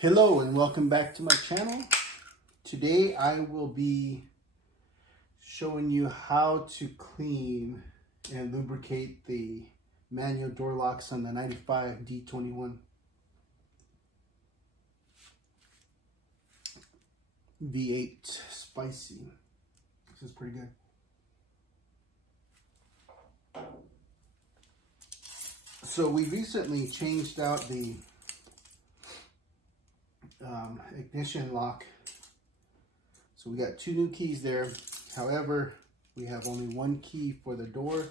Hello and welcome back to my channel. Today I will be showing you how to clean and lubricate the manual door locks on the 95 D21 V8 Spicy. This is pretty good. So we recently changed out the ignition lock. So we got two new keys there. However, we have only one key for the door,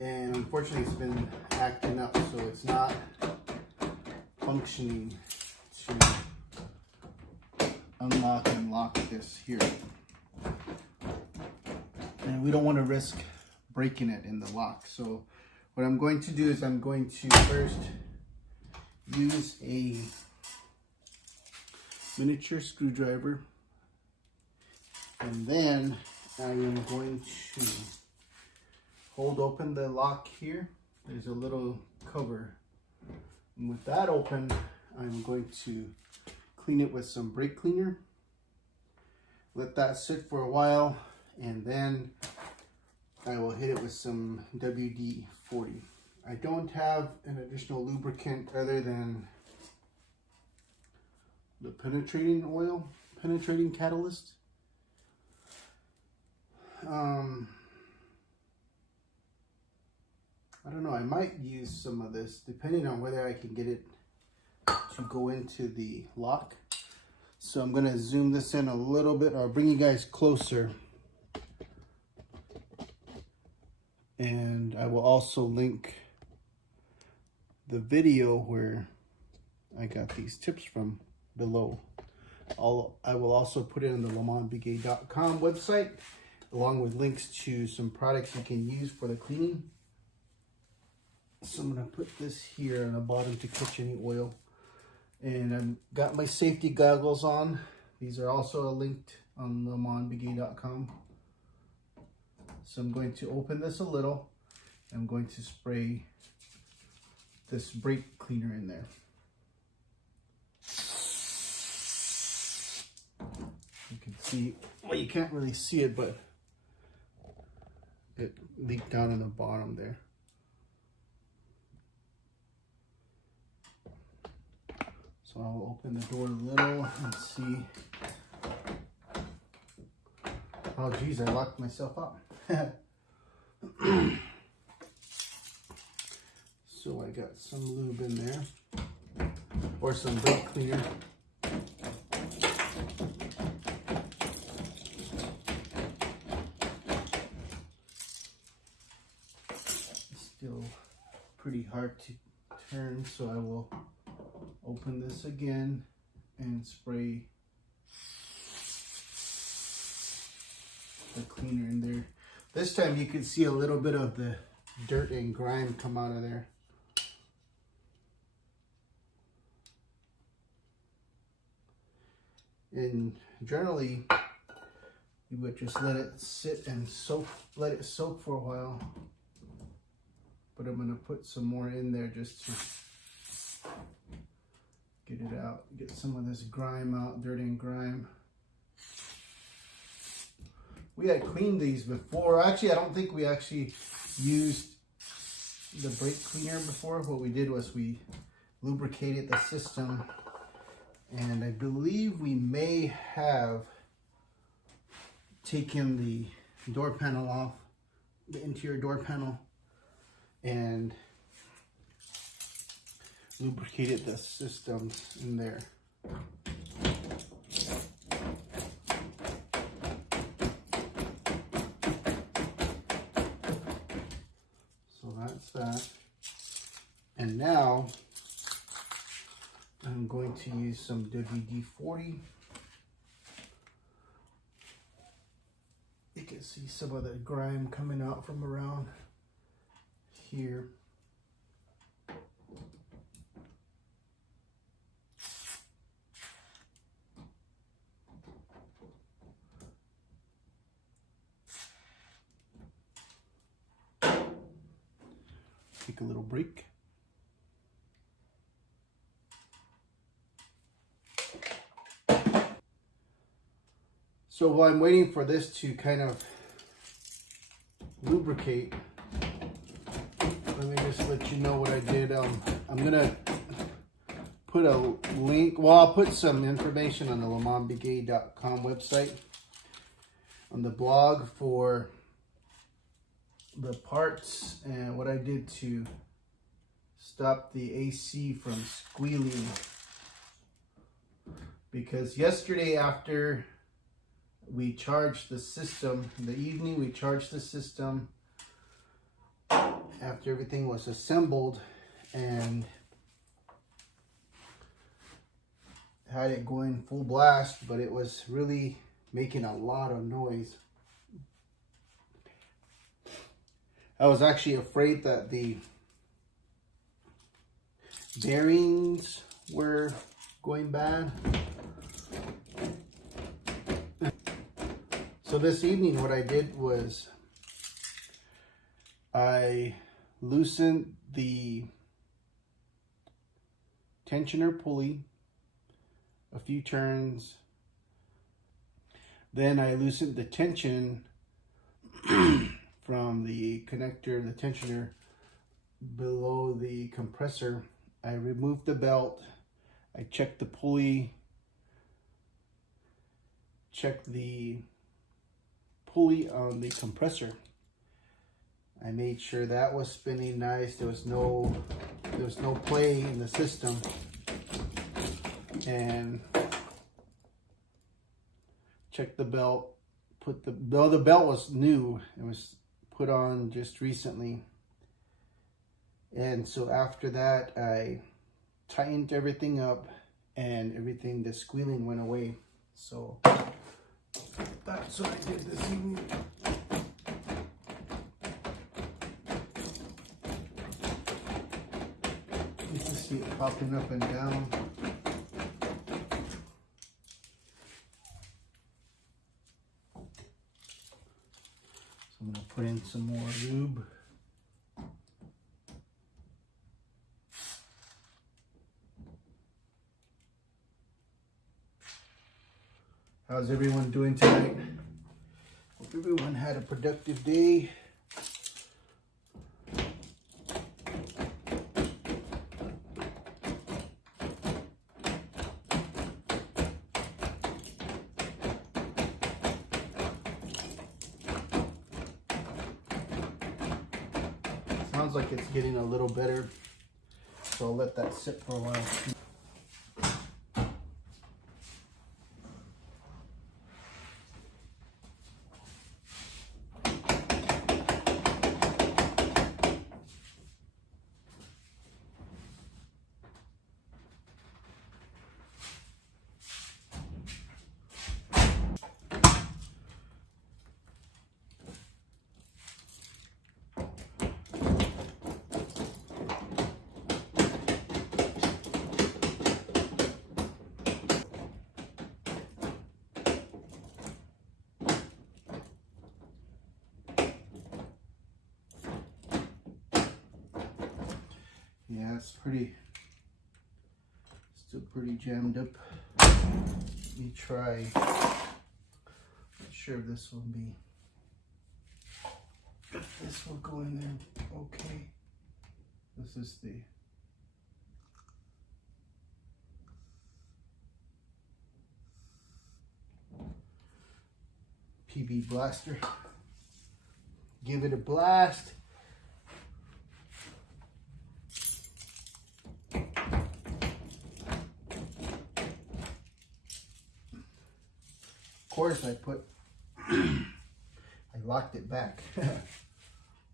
and unfortunately it's been acting up, so it's not functioning to unlock and lock this here. And we don't want to risk breaking it in the lock. So what I'm going to do is I'm going to first use a miniature screwdriver, and then I am going to hold open the lock here. There's a little cover, and with that open, I'm going to clean it with some brake cleaner. Let that sit for a while, and then I will hit it with some WD-40. I don't have an additional lubricant other than the penetrating oil, penetrating catalyst. I don't know, I might use some of this depending on whether I can get it to go into the lock. So I'm going to zoom this in a little bit, or bring you guys closer. And I will also link the video where I got these tips from below. I will also put it on the LeMondBigay.com website, along with links to some products you can use for the cleaning. So I'm going to put this here on the bottom to catch any oil. And I've got my safety goggles on. These are also linked on LeMondBigay.com. So I'm going to open this a little. I'm going to spray this brake cleaner in there. You can see, well, you can't really see it, but it leaked down in the bottom there. So I'll open the door a little and see. Oh geez, I locked myself up. So I got some lube in there, or some brake cleaner. Still pretty hard to turn, so I will open this again and spray the cleaner in there. This time you can see a little bit of the dirt and grime come out of there. And generally you would just let it sit and soak, let it soak for a while. But I'm gonna put some more in there just to get it out, get some of this grime out, dirt and grime. We had cleaned these before. Actually, I don't think we actually used the brake cleaner before. What we did was we lubricated the system, and I believe we may have taken the door panel off, the interior door panel, and lubricated the system in there. So that's that. And now I'm going to use some WD-40. You can see some of the grime coming out from around here. Take a little break. So while I'm waiting for this to kind of lubricate, let me just let you know what I did. I'm gonna put a link, well, I'll put some information on the lubricate.com website on the blog for the parts and what I did to stop the AC from squealing. Because yesterday, after we charged the system, in the evening we charged the system after everything was assembled and had it going full blast, but it was really making a lot of noise. I was actually afraid that the bearings were going bad. So this evening what I did was I loosened the tensioner pulley a few turns. Then I loosened the tension from the connector, the tensioner below the compressor. I removed the belt. I checked the pulley, checked the pulley on the compressor. I made sure that was spinning nice. There was no play in the system. And checked the belt. The belt was new. It was put on just recently. And so after that, I tightened everything up and the squealing went away. So that's what I did this evening. You can see it popping up and down. So I'm going to put in some more lube. How's everyone doing tonight? Hope everyone had a productive day. Sounds like it's getting a little better, so I'll let that sit for a while. Yeah, it's still pretty jammed up. Let me try. Not sure if this will be. If this will go in there. Okay. This is the PB blaster. Give it a blast. Of course, I locked it back.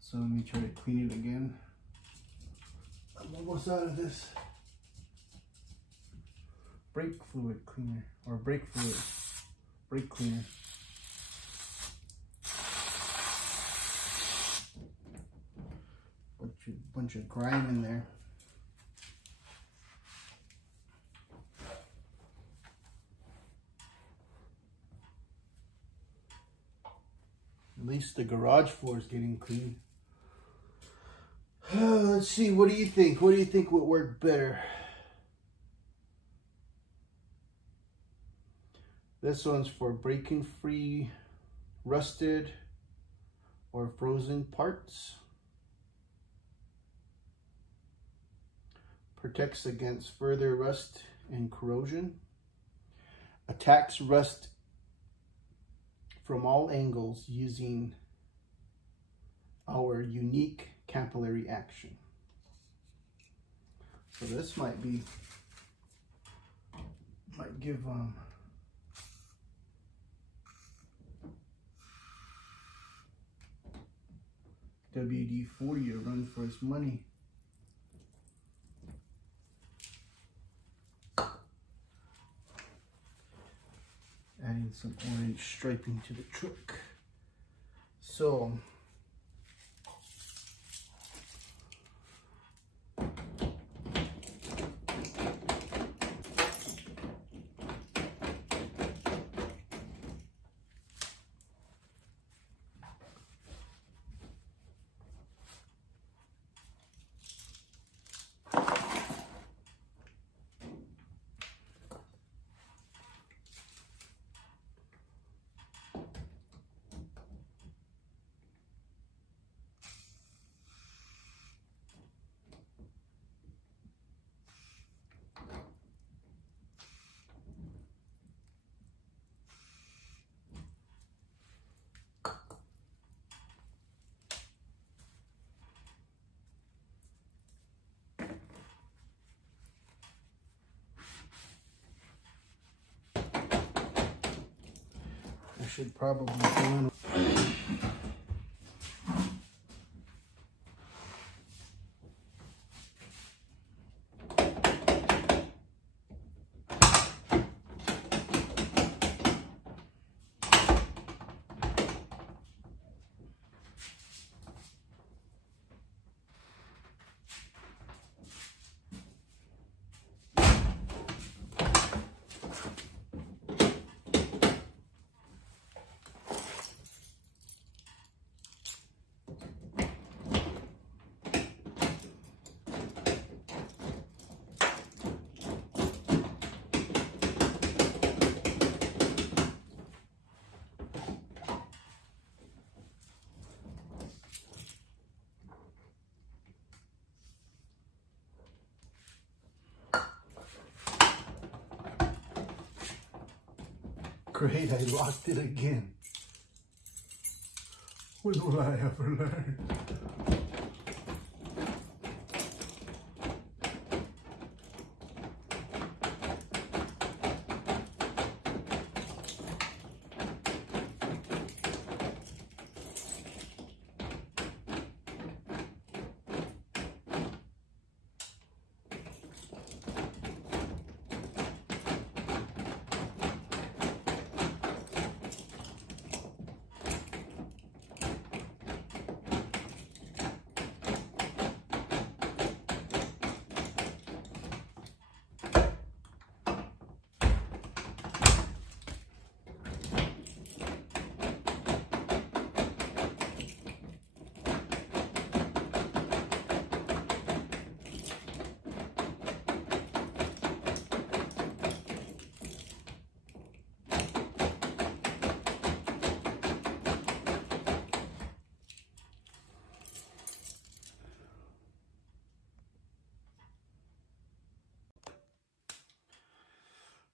So let me try to clean it again. I'm almost out of this. Brake fluid cleaner, or brake cleaner. Bunch of grime in there. At least the garage floor is getting clean. Let's see, what do you think? What do you think would work better? This one's for breaking free rusted or frozen parts. Protects against further rust and corrosion. Attacks rust from all angles using our unique capillary action. So this might give WD-40 a run for its money. Adding some orange striping to the truck. So I should probably go on. Great, I locked it again. When will I ever learn?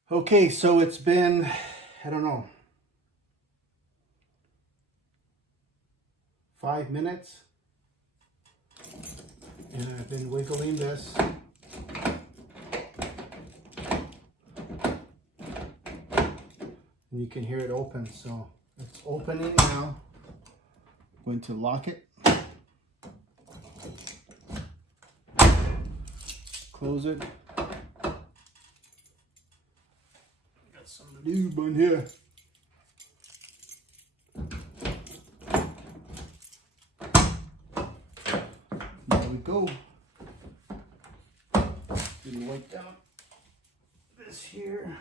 Okay, so it's been, I don't know, 5 minutes, and I've been wiggling this. And you can hear it open, so it's opening now. I'm going to lock it. Close it. Some lube on here. There we go. Gonna wipe down this here.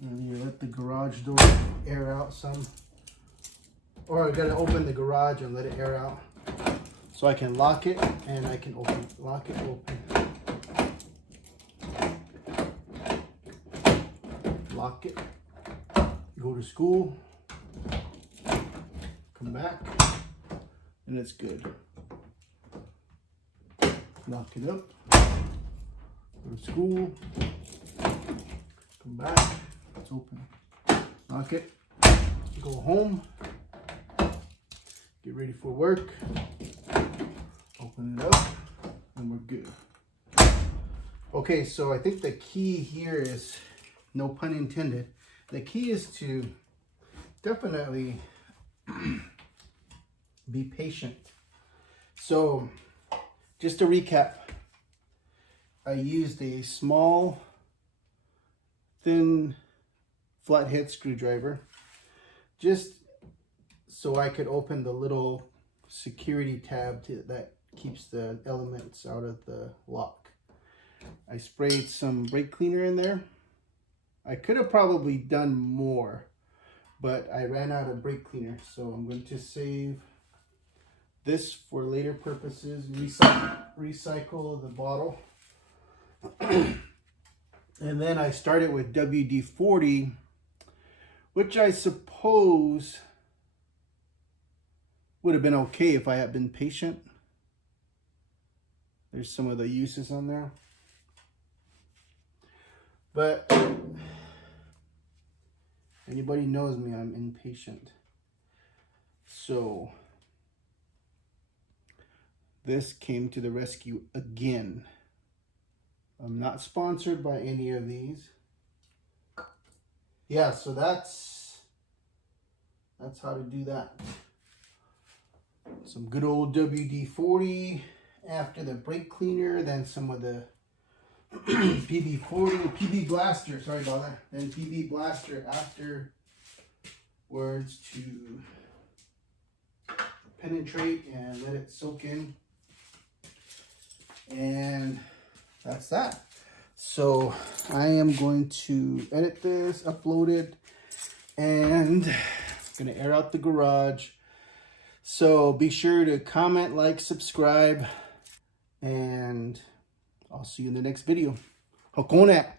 And you let the garage door air out some. Or I gotta open the garage and let it air out. So I can lock it and I can open it. Lock it, open. lock it, go to school, come back, and it's good. Lock it up, go to school, come back, it's open. Lock it, go home, get ready for work, open it up, and we're good. Okay, so I think the key here is, no pun intended, the key is to definitely be patient. So just to recap, I used a small, thin, flathead screwdriver just so I could open the little security tab that keeps the elements out of the lock. I sprayed some brake cleaner in there. I could have probably done more, but I ran out of brake cleaner, so I'm going to save this for later purposes. Recycle the bottle. And then I started with WD-40, which I suppose would have been okay if I had been patient. There's some of the uses on there. But anybody knows me, I'm impatient. So this came to the rescue again. I'm not sponsored by any of these. Yeah, so that's how to do that. Some good old WD-40 after the brake cleaner, then some of the PB40, PB Blaster, sorry about that. Then PB Blaster afterwards to penetrate and let it soak in. And that's that. So I am going to edit this, upload it, and I'm gonna air out the garage. So be sure to comment, like, subscribe, and I'll see you in the next video. Hakone!